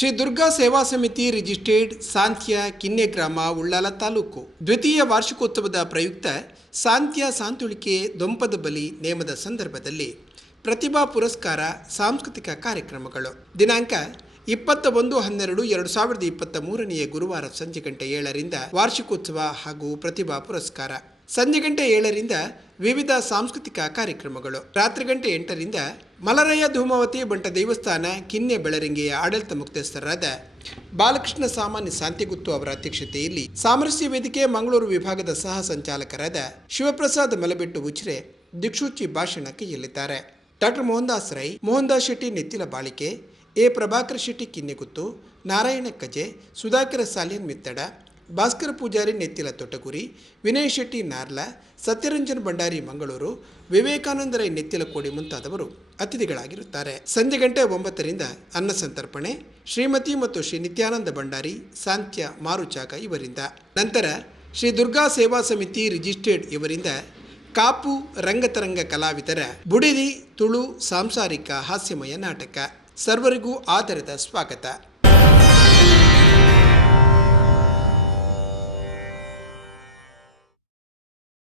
ಶ್ರೀ ದುರ್ಗಾ ಸೇವಾ ಸಮಿತಿ ರಿಜಿಸ್ಟರ್ಡ್ ಸಾಂತ್ಯ ಕಿನ್ನೆ ಗ್ರಾಮ ಉಳ್ಳಾಲ ತಾಲೂಕು. ದ್ವಿತೀಯ ವಾರ್ಷಿಕೋತ್ಸವದ ಪ್ರಯುಕ್ತ ಸಾಂತ್ಯ ಸಾಂತುಳಿಕೆ ದೊಂಪದ ಬಲಿ ನೇಮದ ಸಂದರ್ಭದಲ್ಲಿ ಪ್ರತಿಭಾ ಪುರಸ್ಕಾರ, ಸಾಂಸ್ಕೃತಿಕ ಕಾರ್ಯಕ್ರಮಗಳು. ದಿನಾಂಕ ಇಪ್ಪತ್ತ ಒಂದು ಹನ್ನೆರಡು ಎರಡು ಸಾವಿರದ ಇಪ್ಪತ್ತ ಮೂರನೆಯ ಗುರುವಾರ ಸಂಜೆ ಗಂಟೆ ಏಳರಿಂದ ವಾರ್ಷಿಕೋತ್ಸವ ಹಾಗೂ ಪ್ರತಿಭಾ ಪುರಸ್ಕಾರ. ಸಂಜೆ ಗಂಟೆ ಏಳರಿಂದ ವಿವಿಧ ಸಾಂಸ್ಕೃತಿಕ ಕಾರ್ಯಕ್ರಮಗಳು. ರಾತ್ರಿ ಗಂಟೆ ಎಂಟರಿಂದ ಮಲರಯ್ಯ ಧೂಮಾವತಿ ಬಂಟ ದೇವಸ್ಥಾನ ಕಿನ್ನೆ ಬೆಳರಿಂಗೆಯ ಆಡಳಿತ ಮುಕ್ತಸ್ಥರಾದ ಬಾಲಕೃಷ್ಣ ಸಾಮಾನ್ಯ ಶಾಂತಿಗುತ್ತು ಅವರ ಅಧ್ಯಕ್ಷತೆಯಲ್ಲಿ ಸಾಮರಸ್ಯ ವೇದಿಕೆ ಮಂಗಳೂರು ವಿಭಾಗದ ಸಹ ಸಂಚಾಲಕರಾದ ಶಿವಪ್ರಸಾದ್ ಮಲಬೆಟ್ಟು ಉಚ್ರೆ ದಿಕ್ಷೂಚಿ ಭಾಷಣ ಕೈಯಲ್ಲಿದ್ದಾರೆ. Doctor Mohandas Rai, Mohandas Shetty Nettila Balike, A. Prabhakar Shetty Kinnegutthu, Narayana Kaje, Sudhakara Saliyan Mittada Bhaskara Poojari Nettila Tottaguri Vinay Shetty Narla, Satyaranjan Bhandari Mangaluru, Vivekananda Rai Nettila Kodi ಮುಂತಾದವರು ಅತಿಥಿಗಳಾಗಿರುತ್ತಾರೆ. ಸಂಜೆ ಗಂಟೆ ಒಂಬತ್ತರಿಂದ ಅನ್ನ ಸಂತರ್ಪಣೆ, ಶ್ರೀಮತಿ ಮತ್ತು ಶ್ರೀ ನಿತ್ಯಾನಂದ ಭಂಡಾರಿ, ಸಾಂತ್ಯ, ಮಾರುಚಾಕ ಇವರಿಂದ. ನಂತರ ಶ್ರೀ ದುರ್ಗಾ ಸೇವಾ ಸಮಿತಿ ರಿಜಿಸ್ಟರ್ಡ್ ಇವರಿಂದ ಕಾಪು ರಂಗತರಂಗ ಕಲಾವಿದರ ಬುಡಿದಿ ತುಳು ಸಾಂಸಾರಿಕ ಹಾಸ್ಯಮಯ ನಾಟಕ. ಸರ್ವರಿಗೂ ಆಧಾರದ ಸ್ವಾಗತ.